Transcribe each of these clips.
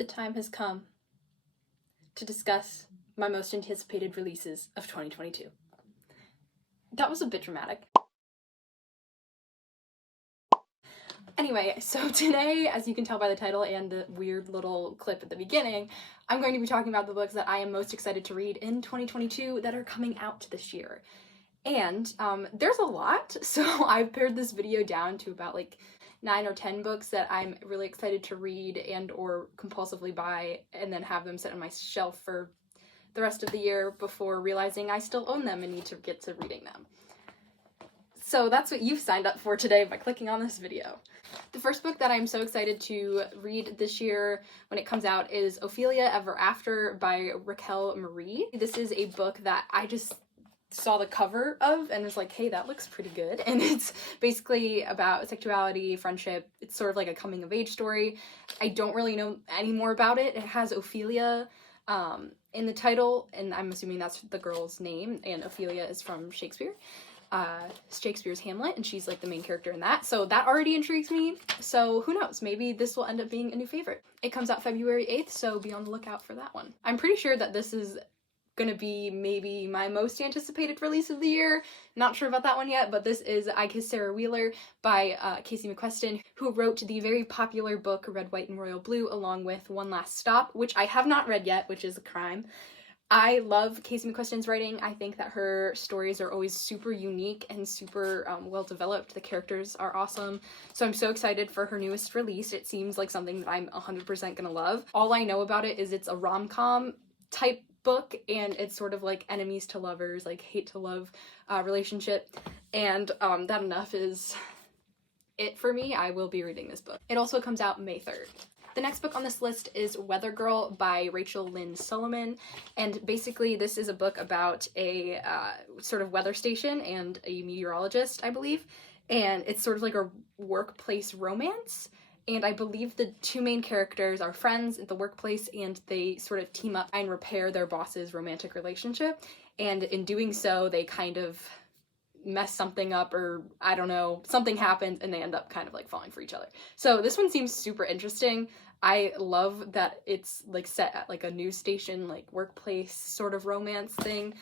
the time has come to discuss my most anticipated releases of 2022. That was a bit dramatic. Anyway, so today, as you can tell by the title and the weird little clip at the beginning, I'm going to be talking about the books that I am most excited to read in 2022 that are coming out this year. And there's a lot, so I've pared this video down to about like 9 or 10 books that I'm really excited to read and or compulsively buy and then have them sit on my shelf for the rest of the year before realizing I still own them and need to get to reading them. So that's what you've signed up for today by clicking on this video. The first book that I'm so excited to read this year when it comes out is Ophelia Ever After by Raquel Marie. This is a book that I just saw the cover of and was like, hey, that looks pretty good. And it's basically about sexuality, friendship. It's sort of like a coming of age story. I don't really know any more about it. It has Ophelia in the title, and I'm assuming that's the girl's name, and Ophelia is from Shakespeare. Shakespeare's Hamlet, and she's like the main character in that. So that already intrigues me. So who knows, maybe this will end up being a new favorite. It comes out February 8th, so be on the lookout for that one. I'm pretty sure that this is gonna be maybe my most anticipated release of the year. Not sure about that one yet, but this is I Kiss Sarah Wheeler by Casey McQuestin, who wrote the very popular book Red, White, and Royal Blue along with One Last Stop, which I have not read yet, which is a crime. I love Casey McQuestin's writing. I think that her stories are always super unique and super well developed. The characters are awesome. So I'm so excited for her newest release. It seems like something that I'm 100% gonna love. All I know about it is it's a rom-com type book, and it's sort of like enemies to lovers, like hate to love relationship, and that enough is it for me. I will be reading this book. It also comes out May 3rd. The next book on this list is Weather Girl by Rachel Lynn Solomon, and basically this is a book about a sort of weather station and a meteorologist, I believe, and it's sort of like a workplace romance. And I believe the two main characters are friends at the workplace, and they sort of team up and repair their boss's romantic relationship. And in doing so, they kind of mess something up, or I don't know, something happens and they end up kind of like falling for each other. So this one seems super interesting. I love that it's like set at like a news station, like workplace sort of romance thing.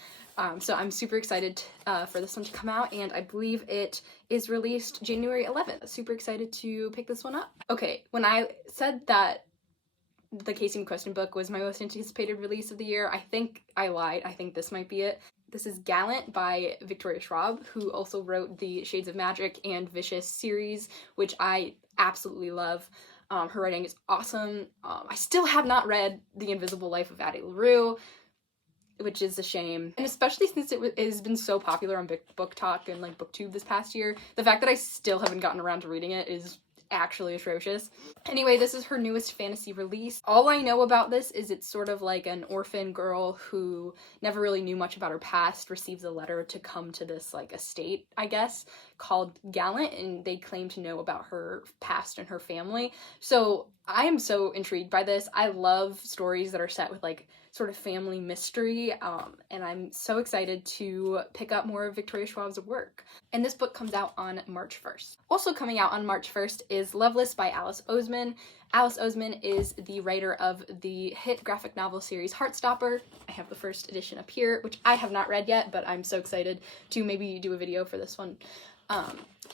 So I'm super excited for this one to come out, and I believe it is released January 11th. Super excited to pick this one up. Okay, when I said that the Casey McQuestin book was my most anticipated release of the year, I think I lied. I think this might be it. This is Gallant by Victoria Schwab, who also wrote the Shades of Magic and Vicious series, which I absolutely love. Her writing is awesome. I still have not read The Invisible Life of Addie LaRue, which is a shame. And especially since it has been so popular on Book Talk and like BookTube this past year, the fact that I still haven't gotten around to reading it is actually atrocious. Anyway, this is her newest fantasy release. All I know about this is it's sort of like an orphan girl who never really knew much about her past receives a letter to come to this like estate, I guess, called Gallant, and they claim to know about her past and her family. So I am so intrigued by this. I love stories that are set with like sort of family mystery, and I'm so excited to pick up more of Victoria Schwab's work. And this book comes out on March 1st. Also coming out on March 1st is Loveless by Alice Osman. Alice Osman is the writer of the hit graphic novel series Heartstopper. I have the first edition up here, which I have not read yet, but I'm so excited to maybe do a video for this one.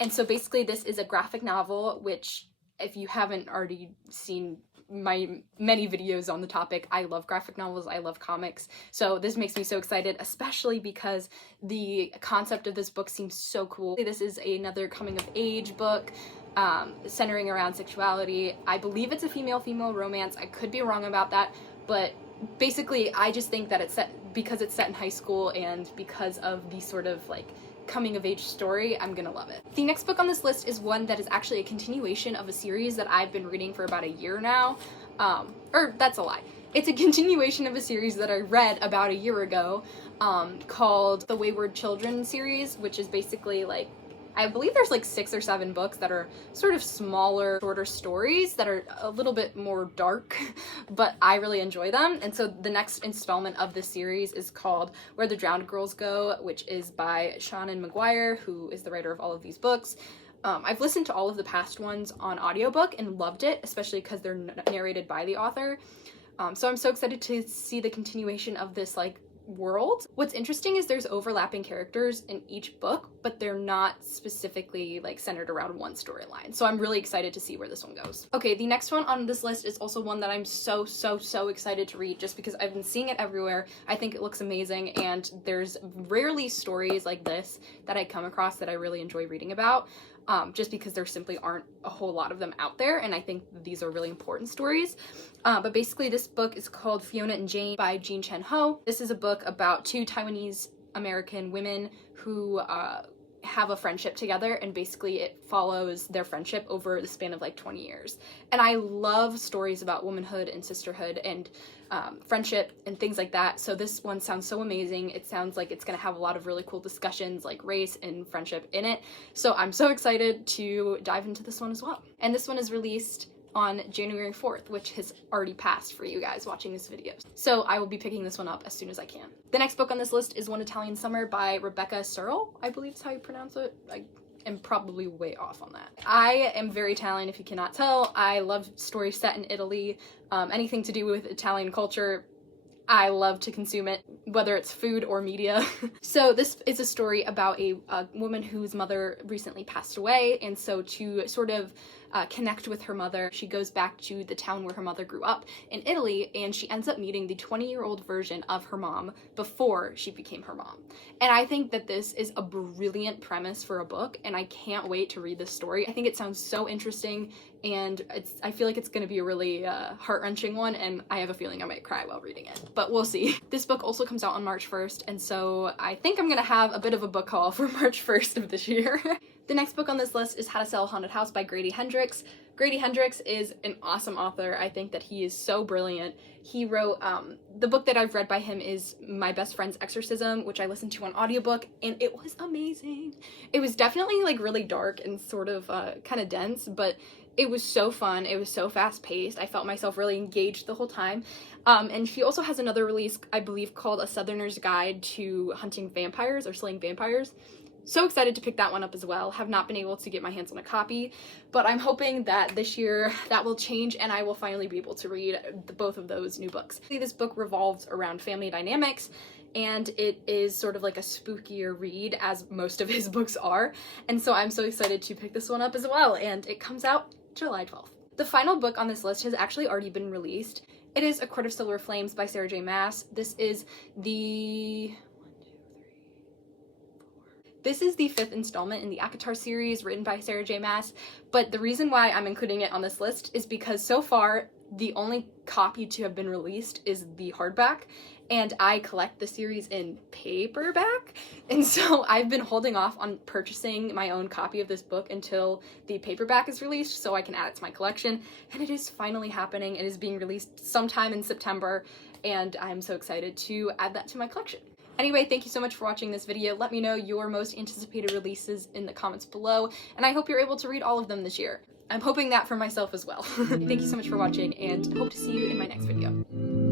And so basically this is a graphic novel, which if you haven't already seen my many videos on the topic, I love graphic novels, I love comics, so this makes me so excited, especially because the concept of this book seems so cool. This is another coming of age book centering around sexuality. I believe it's a female-female romance. I could be wrong about that, but basically I just think that it's set because it's set in high school and because of the sort of like coming of age story, I'm gonna love it. The next book on this list is one that is actually a continuation of a series that I've been reading for about a year now. Or that's a lie. It's a continuation of a series that I read about a year ago, called the Wayward Children series, which is basically like, I believe there's like 6 or 7 books that are sort of smaller, shorter stories that are a little bit more dark, but I really enjoy them. And so the next installment of this series is called Where the Drowned Girls Go, which is by Seanan McGuire, who is the writer of all of these books. I've listened to all of the past ones on audiobook and loved it, especially because they're narrated by the author. So I'm so excited to see the continuation of this, like, world. What's interesting is there's overlapping characters in each book, but they're not specifically, like, centered around one storyline. So I'm really excited to see where this one goes. Okay, the next one on this list is also one that I'm so excited to read, just because I've been seeing it everywhere. I think it looks amazing, and there's rarely stories like this that I come across that I really enjoy reading about. Just because there simply aren't a whole lot of them out there, and I think these are really important stories. But basically this book is called Fiona and Jane by Jean Chen Ho. This is a book about two Taiwanese American women who have a friendship together, and basically it follows their friendship over the span of like 20 years. And I love stories about womanhood and sisterhood and friendship and things like that, so this one sounds so amazing. It sounds like it's gonna have a lot of really cool discussions like race and friendship in it, so I'm so excited to dive into this one as well. And this one is released on January 4th, which has already passed for you guys watching this video. So I will be picking this one up as soon as I can. The next book on this list is One Italian Summer by Rebecca Searle, I believe is how you pronounce it. I am probably way off on that. I am very Italian, if you cannot tell. I love stories set in Italy. Anything to do with Italian culture, I love to consume it, whether it's food or media. So this is a story about a woman whose mother recently passed away, and so to sort of connect with her mother, she goes back to the town where her mother grew up in Italy, and she ends up meeting the 20-year-old version of her mom before she became her mom. And I think that this is a brilliant premise for a book, and I can't wait to read this story. I think it sounds so interesting, and I feel like it's going to be a really heart-wrenching one, and I have a feeling I might cry while reading it, but we'll see. This book also comes out on March 1st, and so I think I'm going to have a bit of a book haul for March 1st of this year. The next book on this list is How to Sell a Haunted House by Grady Hendrix. Grady Hendrix is an awesome author. I think that he is so brilliant. He wrote, the book that I've read by him is My Best Friend's Exorcism, which I listened to on audiobook, and it was amazing. It was definitely like really dark and sort of kind of dense, but it was so fun. It was so fast-paced. I felt myself really engaged the whole time. And he also has another release, I believe, called A Southerner's Guide to Hunting Vampires or Slaying Vampires. So excited to pick that one up as well. Have not been able to get my hands on a copy, but I'm hoping that this year that will change and I will finally be able to read both of those new books. This book revolves around family dynamics, and it is sort of like a spookier read, as most of his books are, and so I'm so excited to pick this one up as well, and it comes out July 12th. The final book on this list has actually already been released. It is A Court of Silver Flames by Sarah J. Maas. This is the 5th installment in the ACOTAR series written by Sarah J. Maas, but the reason why I'm including it on this list is because so far the only copy to have been released is the hardback, and I collect the series in paperback, and so I've been holding off on purchasing my own copy of this book until the paperback is released so I can add it to my collection, and it is finally happening. It is being released sometime in September, and I'm so excited to add that to my collection. Anyway, thank you so much for watching this video. Let me know your most anticipated releases in the comments below, and I hope you're able to read all of them this year. I'm hoping that for myself as well. Thank you so much for watching, and hope to see you in my next video.